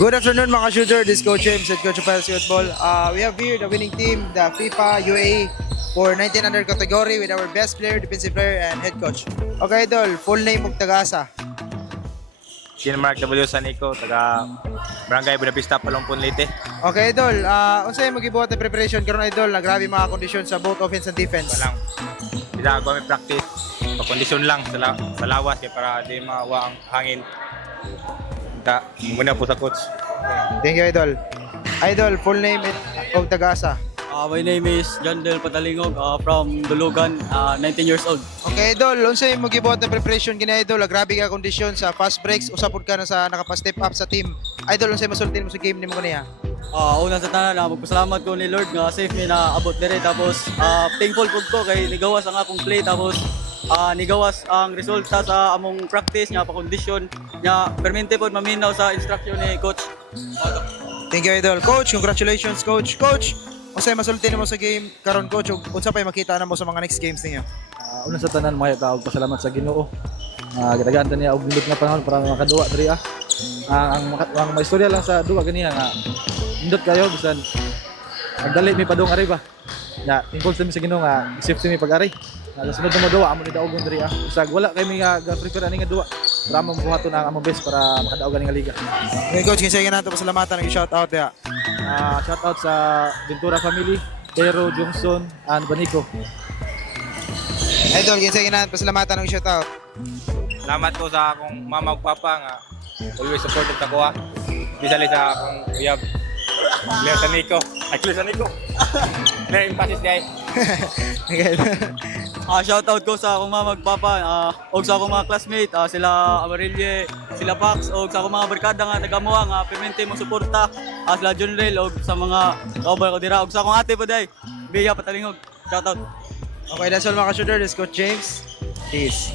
Good afternoon mga shooter, this is Coach James at Coach of Basketball. We have here the winning team, the FIFA UAE for 19 under category with our best player, defensive player, and head coach. Okay, Idol, full name of Tagasa. Mark W. Sanico, taga Barangay Buenavista, Palongpon, Leyte. Okay, Idol, unsay magibuhat na preparation karon Idol, na grabe mga kondisyon sa both offense and defense. Walang, hindi na ako may practice. Pakondisyon lang sa lawas kaya para di mawa ang hangin. Muna po sa coach. Thank you, Idol. Idol, full name of Tagasa. My name is John Del Patalingog from Dulugan, 19 years old. Okay, Idol, unsay magibuhat na preparation kini Idol, grabe ka kondisyon sa fast breaks, usapod ka na sa nakapa-step up sa team. Idol, unsay masultin mo sa game nimo kaniya? Una sa tanan, magpasalamat ko ni Lord nga safe me na abot dire tapos thankful pud ko kay nigawas ang akong play tapos nigawas ang resulta sa among practice nya pa condition nya permente pod maminaw sa instruction ni coach. Thank you, Idol. Coach, congratulations, Coach. Coach, unsay masultin mo sa game karon Coach, ug unsa pay makita namo sa mga next games ninyo? Una sa tanan mga tao pasalamat sa Ginoo. Gitagan niya og bilog na panahon para makaduwa diri ang maistorya lang sa duwa ganiya nga indot kayo bisan nagdali mi padung ari ba. Ya, tungkol sa mi sa Ginoo nga safety mi pag-ari. Sa sunod na maduwa amo ni daogon diri Bisag wala kay mi nga prepare ani nga duwa. Para mo buhaton ang among best para makadaog ani nga liga. Okay, Coach, kinsa nato pasalamatan ng shout out ya. Shout out sa Ventura family, Pero Johnson and Banico. Idol, kinsa nato pasalamatan ng shout out. Salamat ko sa akong mama ug papa nga always supportive sa kuha. Bisali sa akong uyab. Leo Sanico. Leo Sanico. Leo emphasis guys. Okay. Shout out ko sa akong mama ug papa og sa akong mga classmate sila Amarille, sila Pax og sa akong mga barkada nga taga-Moa nga permente mo suporta sila John Rail og sa mga kauban ko dira og sa akong ate poday Bea Patalingog. Shout out. Okay, that's all mga shooter. This is Coach James. Peace.